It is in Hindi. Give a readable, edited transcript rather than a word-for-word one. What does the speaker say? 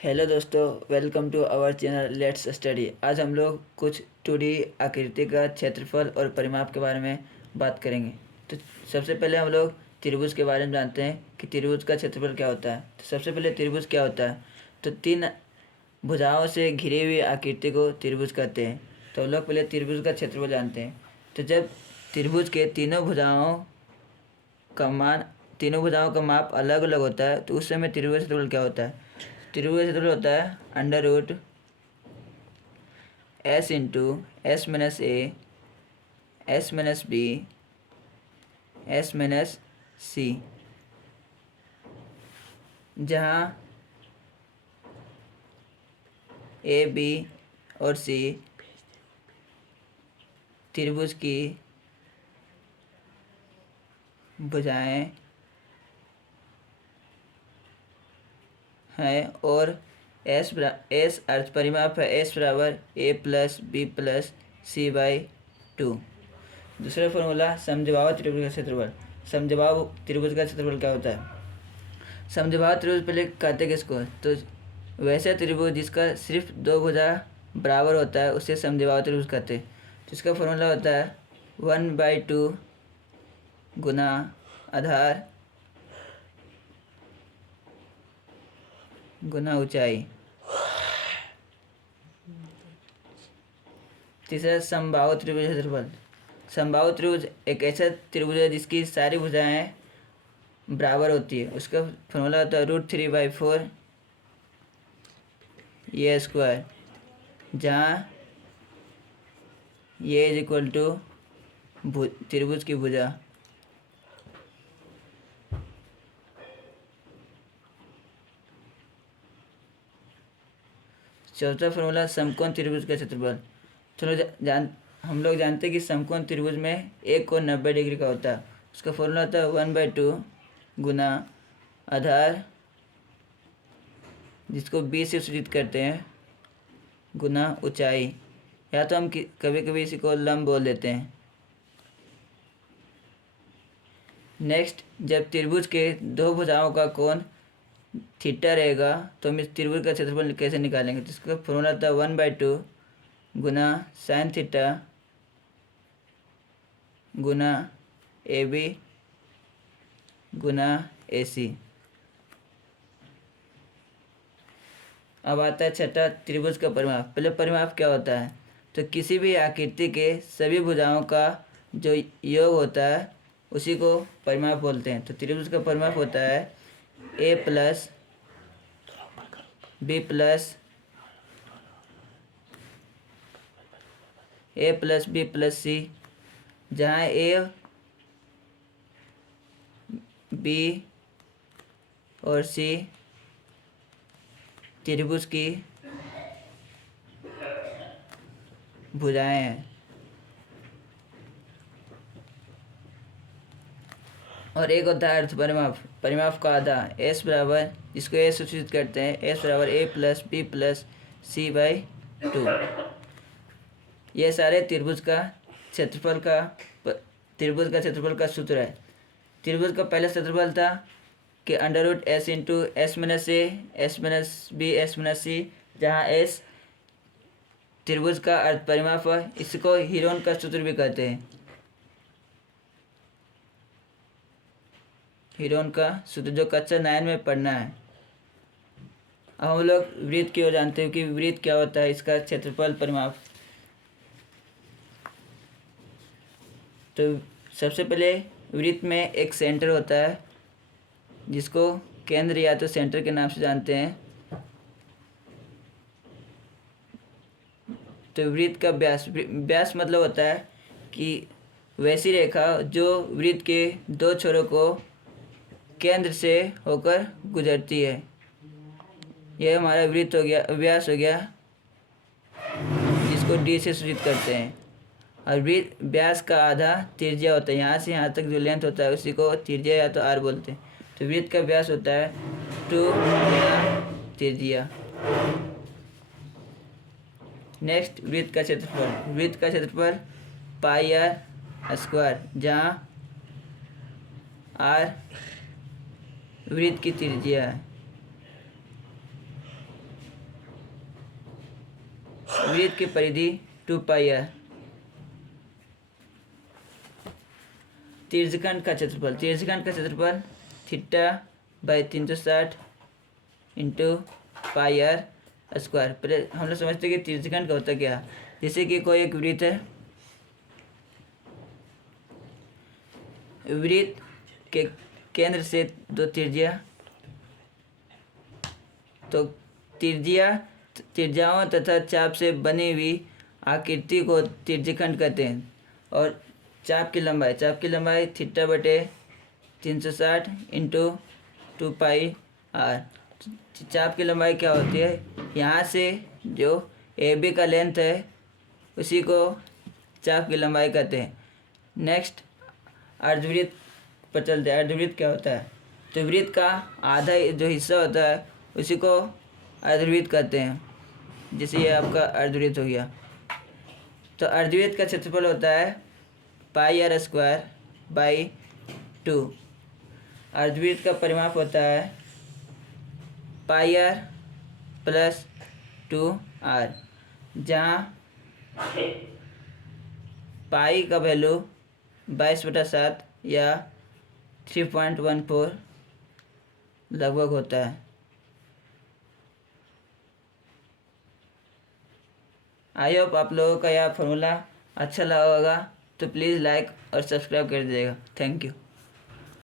हेलो दोस्तों, welcome to our channel let's study. आज हम लोग कुछ 2D आकृति का क्षेत्रफल और परिमाप के बारे में बात करेंगे। तो सबसे पहले हम लोग त्रिभुज के बारे में जानते हैं कि त्रिभुज का क्षेत्रफल क्या होता है। तो सबसे पहले त्रिभुज क्या होता है, तो 3 भुजाओं से घिरी हुई आकृति को त्रिभुज कहते हैं। तो हम लोग पहले त्रिभुज का क्षेत्रफल जानते हैं। तो जब त्रिभुज के तीनों भुजाओं का माप अलग अलग होता है तो उस समय त्रिभुज का क्षेत्रफल क्या होता है। त्रिभुज का क्षेत्रफल होता है under root S into S minus A S minus B S minus C, जहाँ ए बी और सी त्रिभुज की भुजाएं है और एस अर्थ परिमाप है एस बराबर A plus B plus C by 2। दूसरा फॉर्मूला समद्विबाहु त्रिभुज का क्षेत्रफल। समद्विबाहु त्रिभुज का क्षेत्रफल क्या होता है। समद्विबाहु त्रिभुज पहले कहते किसको, तो वैसे त्रिभुज जिसका सिर्फ 2 भुजा बराबर होता है उसे समद्विबाहु त्रिभुज कहते हैं। तो इसका फॉर्मूला होता है 1/2 गुना आधार गुना ऊंचाई। तीसरा समबाहु त्रिभुज क्षेत्रफल। समबाहु त्रिभुज एक ऐसा त्रिभुज है जिसकी सारी भुजाएं बराबर होती है। उसका फॉर्मूला होता है √3/4 ए स्क्वायर, जहाँ ये इज इक्वल टू त्रिभुज की भुजा। चौथा फॉर्मूला समकोण त्रिभुज का क्षेत्रफल। चलो हम लोग जानते हैं कि समकोण त्रिभुज में एक कोण 90 डिग्री का होता है। उसका फॉर्मूला होता है 1/2 गुना आधार जिसको बी से सूचित करते हैं गुना ऊंचाई, या तो हम कभी कभी इसी को लंब बोल देते हैं। नेक्स्ट, जब त्रिभुज के 2 भुजाओं का कोण थीटा रहेगा तो हम इस त्रिभुज का क्षेत्रफल कैसे निकालेंगे। तो इसका फॉर्मूला था 1/2 गुना साइन थीटा गुना ए बी गुना ए सी। अब आता है छठा, त्रिभुज का परिमाप। पहले परिमाप क्या होता है, तो किसी भी आकृति के सभी भुजाओं का जो योग होता है उसी को परिमाप बोलते हैं। तो त्रिभुज का परिमाप होता है ए प्लस बी प्लस सी, जहाँ ए बी और सी त्रिभुज की भुजाएं हैं। और एक होता है अर्थ परिमाप। परिमाप का आधा एस बराबर, जिसको ए सूचित करते हैं, एस बराबर A plus B plus C by 2। ये सारे त्रिभुज का क्षेत्रफल का सूत्र है। त्रिभुज का पहला क्षेत्रफल था कि under root S into S minus A S minus B S minus C, जहाँ एस त्रिभुज का अर्थ परिमाप है। इसको हीरोन का सूत्र भी कहते हैं। हीरोन का सूत्र जो कक्षा 9 में पढ़ना है। अब हम लोग वृत्त की ओर जानते हैं कि वृत्त क्या होता है, इसका क्षेत्रफल परिमाप। तो सबसे पहले वृत्त में एक सेंटर होता है जिसको केंद्र या तो सेंटर के नाम से जानते हैं। तो वृत्त का व्यास मतलब होता है कि वैसी रेखा जो वृत्त के 2 छोरों को केंद्र से होकर गुजरती है। यह हमारा वृत्त हो गया, व्यास हो गया, जिसको डी से सूचित करते हैं। और व्यास का आधा त्रिज्या होता है। यहाँ से यहाँ तक जो लेंथ होता है उसी को त्रिज्या या तो आर बोलते हैं। तो वृत्त का व्यास होता है 2 गुना त्रिज्या। नेक्स्ट, वृत्त का क्षेत्रफल। वृत्त का क्षेत्रफल पाई आर स्क्वायर, जहाँ आर वृत्त की त्रिज्या है। वृत्त की परिधि 2 पाई r। तीर्घखंड का क्षेत्रफल θ/360 इंटू पाई r स्क्वायर। पहले हम लोग समझते हैं कि तीर्घखंड का होता क्या। जैसे कि कोई एक वृत्त है, वृत्त के केंद्र से दो त्रिज्या, तो त्रिज्याओं तथा चाप से बनी हुई आकृति को तीर्घखंड कहते हैं। और चाप की लंबाई θ/360 इंटू 2 पाई r। चाप की लंबाई क्या होती है, यहाँ से जो ए बी का लेंथ है उसी को चाप की लंबाई कहते हैं। नेक्स्ट अर्धवृत्त पर चलते हैं। अर्धवृत्त क्या होता है, तो वृत्त का आधा जो हिस्सा होता है उसी को अर्धवृत्त कहते हैं। जैसे ये आपका अर्धवृत्त हो गया, तो अर्धवृत्त का क्षेत्रफल होता है पाई r स्क्वायर बाई 2। अर्धवृत्त का परिमाप होता है पाई r प्लस 2r, जहाँ पाई का वैल्यू 22/7 या 3.14 लगभग होता है। आई होप आप लोगों का यह फॉर्मूला अच्छा लगा होगा, तो प्लीज़ लाइक और सब्सक्राइब कर दीजिएगा। Thank you.